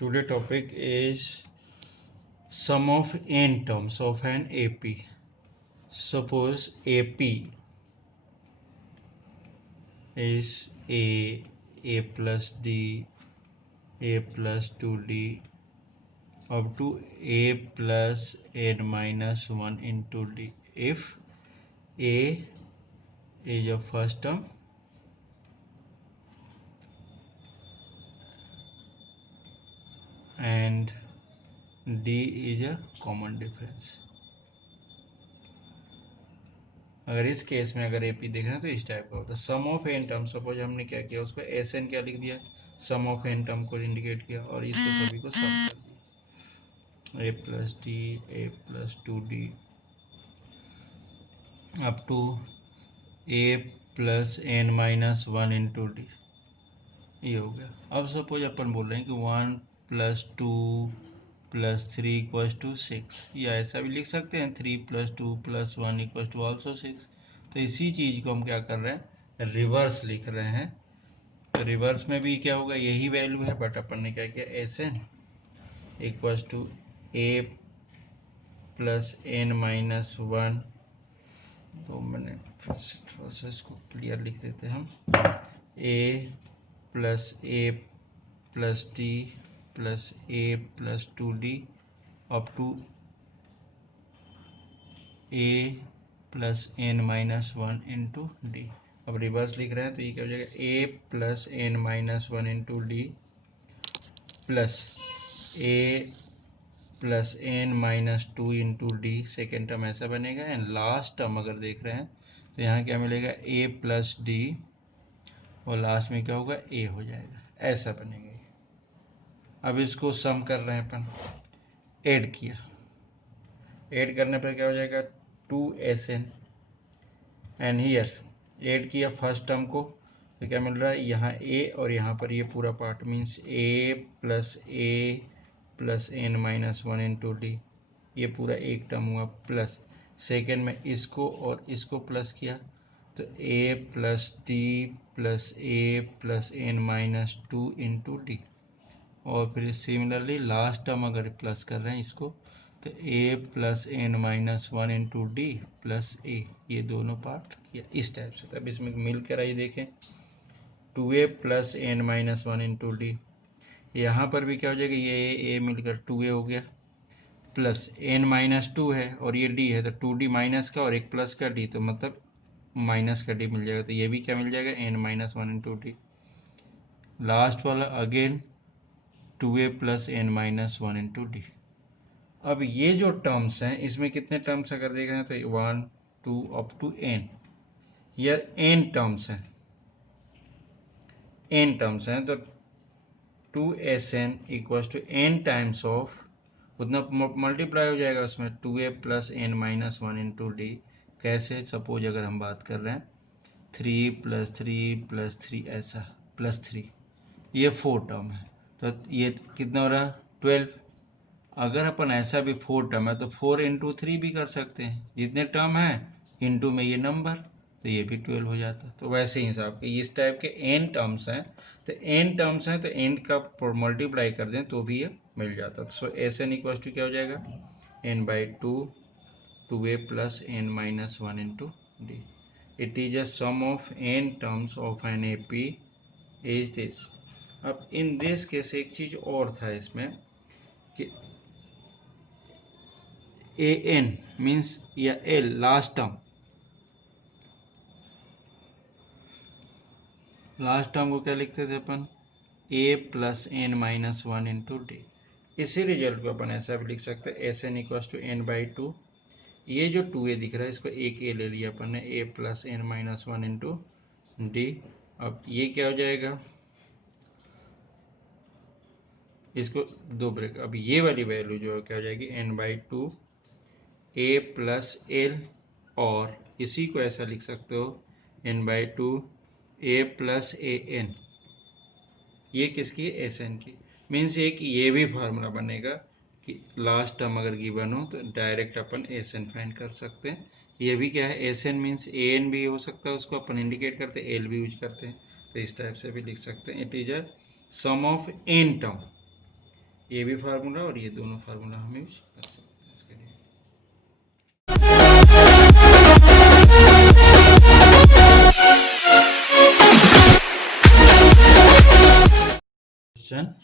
Today topic is sum of n terms of an AP. Suppose AP is a plus d, a plus 2d up to a plus n minus 1 into d. If a is a first term and d is a common difference. अगर इस case में अगर AP देख रहे हैं तो इस type का होता है sum of N term. Suppose हमने क्या किया, उसको एस एन क्या लिख दिया, सम ऑफ एन टर्म को इंडिकेट किया और इसको सभी को सम कर दिया। A plus D, A plus 2d up to A plus N minus 1 into D, ये हो गया। अब सपोज अपन बोल रहे हैं कि 1 प्लस 2 प्लस 3 इक्वल्स टू 6, या ऐसा भी लिख सकते हैं 3 plus 2 plus 1 equals to also 6। तो इसी चीज़ को हम क्या कर रहे हैं, रिवर्स लिख रहे हैं। तो रिवर्स में भी क्या होगा, यही वैल्यू है, बट अपन ने क्या किया, S n equals to A plus N minus 1। तो मैंने थोड़ा सा इसको क्लियर लिख देते हैं हम, A plus D plus A plus 2d up to A plus N minus 1 into D. अब रिवर्स लिख रहे हैं तो ये क्या हो जाएगा, A plus N minus 1 into D plus A plus N minus 2 into D, second term ऐसा बनेगा। एंड लास्ट टर्म अगर देख रहे हैं तो यहाँ क्या मिलेगा, ए प्लस डी और लास्ट में क्या होगा, ए हो जाएगा, ऐसा बनेगा। अब इसको सम कर रहे हैं अपन, ऐड किया, ऐड करने पर क्या हो जाएगा 2SN। एंड हियर ऐड किया फर्स्ट टर्म को तो क्या मिल रहा है, यहाँ ए और यहाँ पर ये पूरा part means A plus N minus 1 into D, ये पूरा एक टर्म हुआ। प्लस सेकेंड में इसको और इसको प्लस किया तो A plus D plus A plus N minus 2 into D. और फिर सिमिलरली लास्ट टर्म अगर प्लस कर रहे हैं इसको तो A plus N minus 1 into D plus A, ये दोनों पार्ट किया इस टाइप से। तब इसमें मिल कर आइए देखें, 2a plus N minus 1 into d, यहाँ पर भी क्या हो जाएगा, ये ए मिलकर 2a हो गया, प्लस एन माइनस 2 है और ये डी है तो 2d माइनस का और एक प्लस का डी, तो मतलब माइनस का डी मिल जाएगा। तो ये भी क्या मिल जाएगा, N minus 1 into D. Last वाला again 2a plus N minus 1 into D. अब ये जो टर्म्स हैं इसमें कितने टर्म्स अगर देख रहे हैं तो 1 2 अप टू एन, यार एन टर्म्स हैं, एन टर्म्स हैं तो 2SN equals to n times of, उतना मल्टीप्लाई हो जाएगा उसमें 2a plus N minus 1 into d. कैसे, सपोज अगर हम बात कर रहे हैं 3 प्लस 3 प्लस 3 ऐसा प्लस 3, ये 4 टर्म है तो ये कितना हो रहा है 12। अगर अपन ऐसा भी 4 टर्म है तो 4 इंटू 3 भी कर सकते हैं, जितने टर्म है इंटू में ये नंबर, तो ये भी 12 हो जाता है। तो वैसे ही हिसाब के इस टाइप के एन टर्म्स हैं, तो एन टर्म्स हैं तो एन का मल्टीप्लाई कर दें तो भी ये मिल जाता है। So S n equal to क्या हो जाएगा, n by 2a plus N minus 1 into d. It is a sum of n terms of an AP is this. अब इन दिस केस एक चीज और था इसमें कि AN मीन्स या L लास्ट टर्म को क्या लिखते थे अपन, A plus N minus 1 into d. इसी रिजल्ट को अपन ऐसा भी लिख सकते हैं, S n equal to n by 2। ये जो 2a दिख रहा है इसको एक a ले लिया अपन ने, a plus N minus 1 into D. अब ये क्या हो जाएगा, इसको दो ब्रेक, अब ये वाली वैल्यू जो है क्या हो जाएगी, n by 2 a plus l, और इसी को ऐसा लिख सकते हो n by 2 a plus a n, ये किसकी, एस एन की। मीन्स एक ये भी फार्मूला बनेगा कि लास्ट टर्म अगर गिवन हो तो डायरेक्ट अपन एस एन फाइंड कर सकते हैं। ये भी क्या है, S N means A N भी हो सकता है, उसको अपन इंडिकेट करते हैं, एल भी यूज करते हैं, तो इस टाइप से भी लिख सकते हैं। It is a sum of N term, ये भी फार्मूला और ये दोनों फार्मूला हम यूज कर सकते हैं इसके लिए। Question,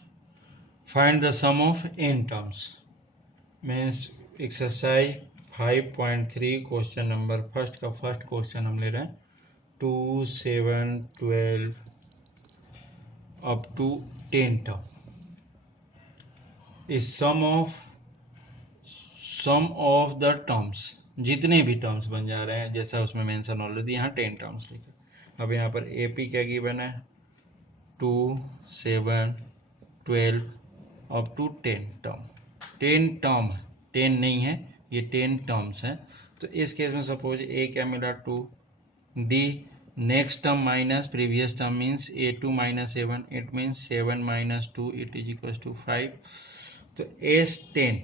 find the sum of n terms. Means exercise 5.3 question number first का फर्स्ट क्वेश्चन हम ले रहे हैं 2, 7, 12 up to 10 term is sum of the terms, जितने भी टर्म्स बन जा रहे हैं जैसा उसमें मेंशन ऑलरेडी यहाँ 10 टर्म्स लिखे। अब यहाँ पर AP क्या गिवन है 2, 7, 12 अप टू 10 टर्म। 10 टर्म 10 नहीं है, ये 10 टर्म्स हैं। तो इस केस में सपोज A क्या मिला 2, D next term minus previous term means A2 minus A1, it means 7 minus 2 it is equal to 5। तो S10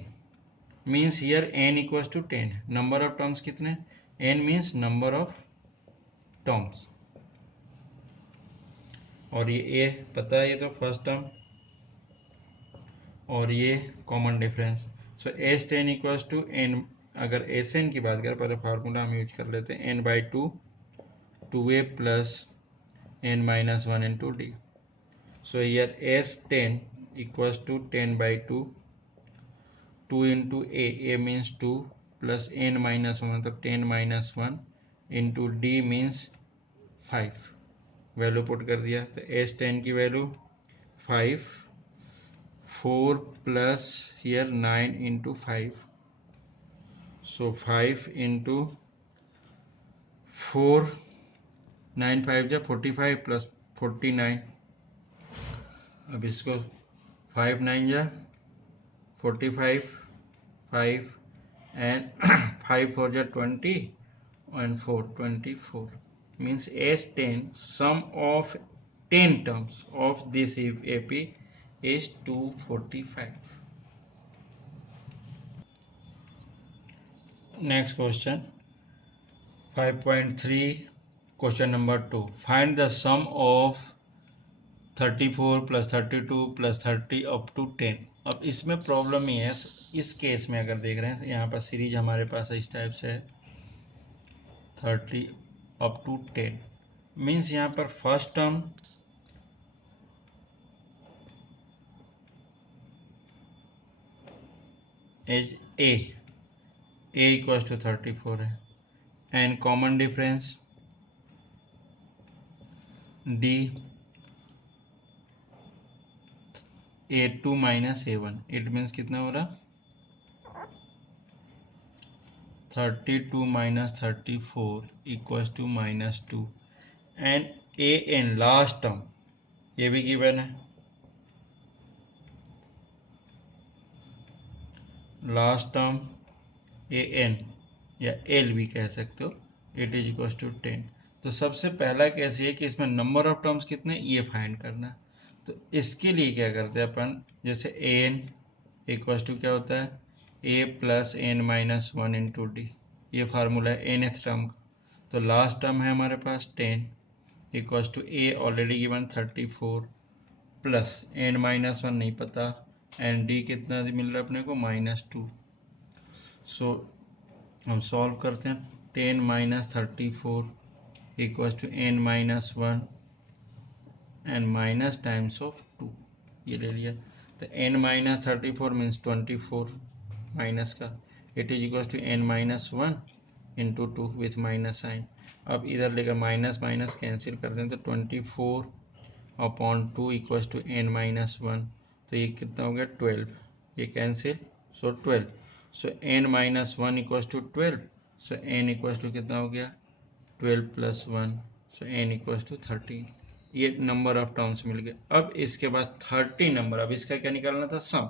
means here n equal to 10। Number of terms कितने, n means number of terms, और ये A पता है, ये तो first term और ये common difference. So S10 equals to n, अगर Sn की बात करें पहले फार्मूला हम यूज कर लेते हैं n/2 2a plus n minus 1 into d. So here S10 equals to 10/2 2 into a means 2 plus n minus 1 मतलब 10 minus 1 into d means 5। Value put कर दिया तो S10 की value 5, 4 plus here 9 into 5, so 5 into 4, 9 5 जा 45 plus 49। अब इसको 5 9 जा 45, 5 and 5 4 जा 20 and 4 24 means S10 sum of 10 terms of this AP is 245. Next question 5.3 question number 2, find the sum of 34 plus 32 plus 30 up to 10। अब इसमें problem ही है, इस case में अगर देख रहे हैं यहाँ पर सीरीज हमारे पास इस टाइप से है 30 अप टू 10 मीन्स यहाँ पर first term is a equals to 34 है and common difference d A2 minus A1, it means कितना हो रहा 32 minus 34 equals to -2 and an last term ये भी गिवन है, लास्ट टर्म an या L भी कह सकते हो, इट इज इक्वल टू 10। तो सबसे पहला केस ये कि इसमें नंबर ऑफ टर्म्स कितने ये फाइंड करना है। तो इसके लिए क्या करते हैं अपन, जैसे an इक्वल टू क्या होता है a plus n minus 1 into D, ये फार्मूला है nth टर्म का। तो लास्ट टर्म है हमारे पास 10 equal to a already given 34 plus n minus 1 नहीं पता एंड d कितना मिल रहा है अपने को -2। सो हम सॉल्व करते हैं 10 minus 34 equals to n minus 1 and minus times of 2, ये ले लिया। तो n minus 34 means 24 माइनस का, it is equal to n minus 1 into 2 with minus sign. अब इधर लेकर माइनस माइनस कैंसिल कर दें तो 24 upon 2 equal to n minus 1, तो ये कितना हो गया 12, ये cancel so 12। So n minus 1 equal to 12, so n equal to कितना हो गया 12 plus 1, so n equal to 13। ये नंबर ऑफ टर्म्स मिल गए। अब इसके बाद 30 नंबर, अब इसका क्या निकालना था सम।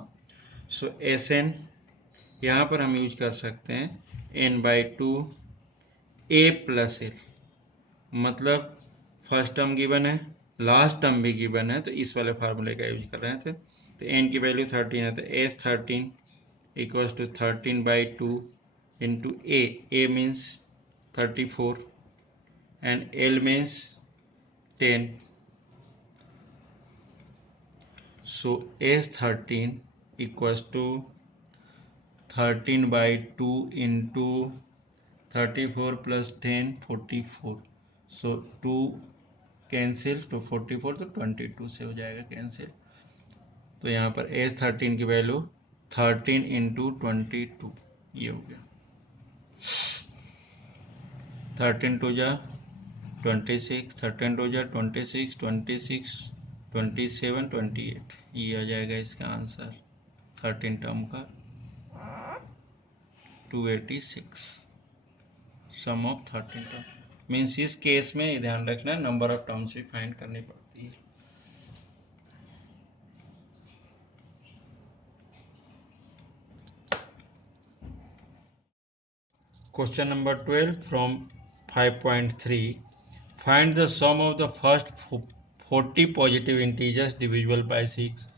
सो Sn यहाँ पर हम यूज कर सकते हैं n/2 a प्लस l, मतलब फर्स्ट टर्म गिवन है लास्ट टर्म भी गिवन है, तो इस वाले फार्मूले का यूज कर रहे थे। तो n की वैल्यू 13 है, तो S13 equals to 13/2 into a means 34 and L means 10, so S13 equals to 13/2 into 34 plus 10 44। So 2 cancel तो 44 तो 22 से हो जाएगा कैंसिल। तो यहाँ पर एज 13 की वैल्यू 13 इंटू 22 ये हो गया। 13 टू जा 26, 13 टू जा 26, 26 27 28 ये आ जाएगा इसका आंसर 13 टर्म का 286। सम ऑफ 13 टर्म मीन्स इस केस में ध्यान रखना नंबर ऑफ टर्म्स भी फाइंड करनी पड़ती है। Question number 12 from 5.3. Find the sum of the first 40 positive integers divisible by 6.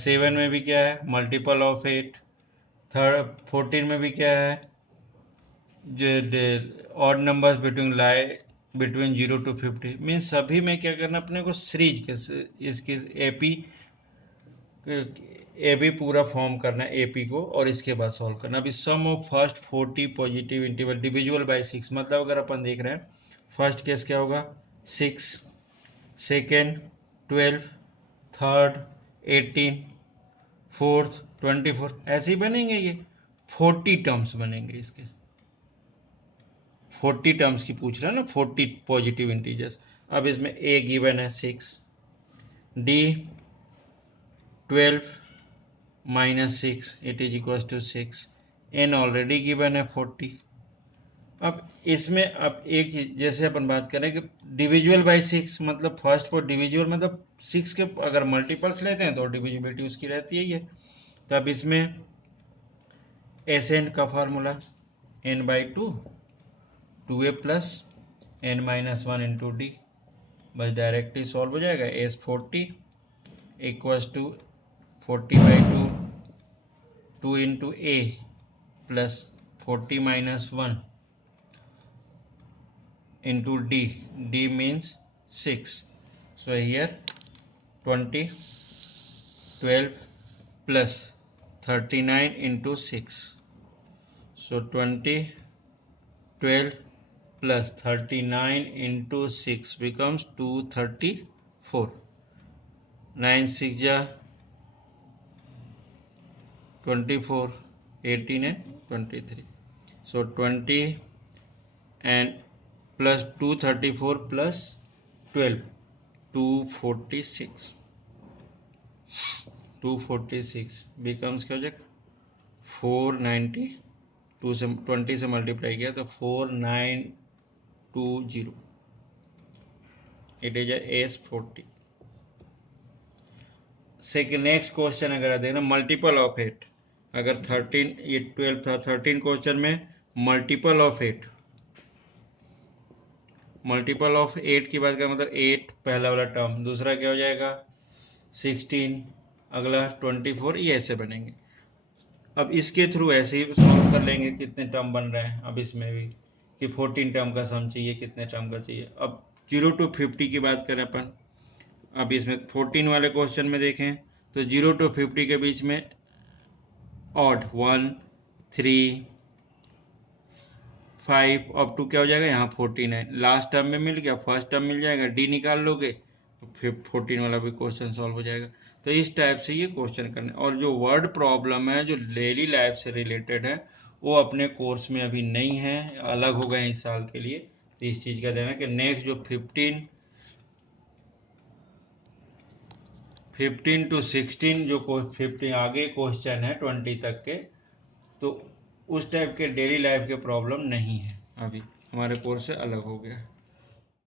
7 में भी क्या है मल्टीपल ऑफ 8, 14 में भी क्या है odd numbers between 0 to 50 means सभी में क्या करना अपने को सीरीज के इसके एपी पूरा फॉर्म करना है एपी को और इसके बाद सॉल्व करना। अभी sum of first 40 positive integers divisible by 6 मतलब अगर अपन देख रहे हैं फर्स्ट केस क्या होगा 6, सेकेंड 12, थर्ड 18, फोर्थ 24 ऐसे ही बनेंगे ये 40 टर्म्स बनेंगे इसके 40 टर्म्स की पूछ रहा है ना 40 पॉजिटिव इंटीजर्स। अब इसमें ए गिवन है 6, d 12 minus 6 it is equal to 6, n already given है 40। अब इसमें अब एक चीज जैसे अपन बात करें कि डिविजुअल बाय 6 मतलब फर्स्ट फॉर डिविजुअल मतलब 6 के अगर मल्टीपल्स लेते हैं तो डिविजिबिलिटी उसकी रहती है ये। तो अब इसमें एस एन का formula n/2 2a plus n-1 into d बस डायरेक्टली सॉल्व हो जाएगा। S 40 equals to 40/2 2 into a plus 40 minus 1 into d means 6, so here 20 12 plus 39 into 6, so 20 12 plus 39 into 6 becomes 234, 9 6 ja 24, 18 and 23, so 20 and plus 234 plus 12 246 becomes क्या हो जाएगा 490, 2 से 20 से multiply किया तो 4920 it is S 40। Second next question अगर देखना multiple of 8 अगर 13 ये 12 था 13 क्वेश्चन में मल्टीपल ऑफ 8 मल्टीपल ऑफ 8 की बात करें मतलब 8 पहला वाला टर्म दूसरा क्या हो जाएगा 16 अगला 24 ये ऐसे बनेंगे। अब इसके थ्रू ऐसे ही सॉल्व कर लेंगे कितने टर्म बन रहे हैं। अब इसमें भी कि 14 टर्म का सम चाहिए कितने टर्म का चाहिए। अब 0 to 50 की बात करें अपन अब इसमें 14 वाले क्वेश्चन में देखें तो 0 to 50 के बीच में ऑड 1 3 5 अप टू क्या हो जाएगा यहाँ 49 लास्ट टर्म में मिल गया फर्स्ट टर्म मिल जाएगा डी निकाल लोगे तो फिर 14 वाला भी क्वेश्चन सॉल्व हो जाएगा। तो इस टाइप से ये क्वेश्चन करने और जो वर्ड प्रॉब्लम है जो डेली लाइफ से रिलेटेड है वो अपने कोर्स में अभी नहीं है अलग हो गए इस साल के लिए। तो इस चीज का ध्यान है कि नेक्स्ट जो 15 to 16 जो 15 आगे क्वेश्चन है 20 तक के तो उस टाइप के डेली लाइफ के प्रॉब्लम नहीं है अभी हमारे कोर्स से अलग हो गया।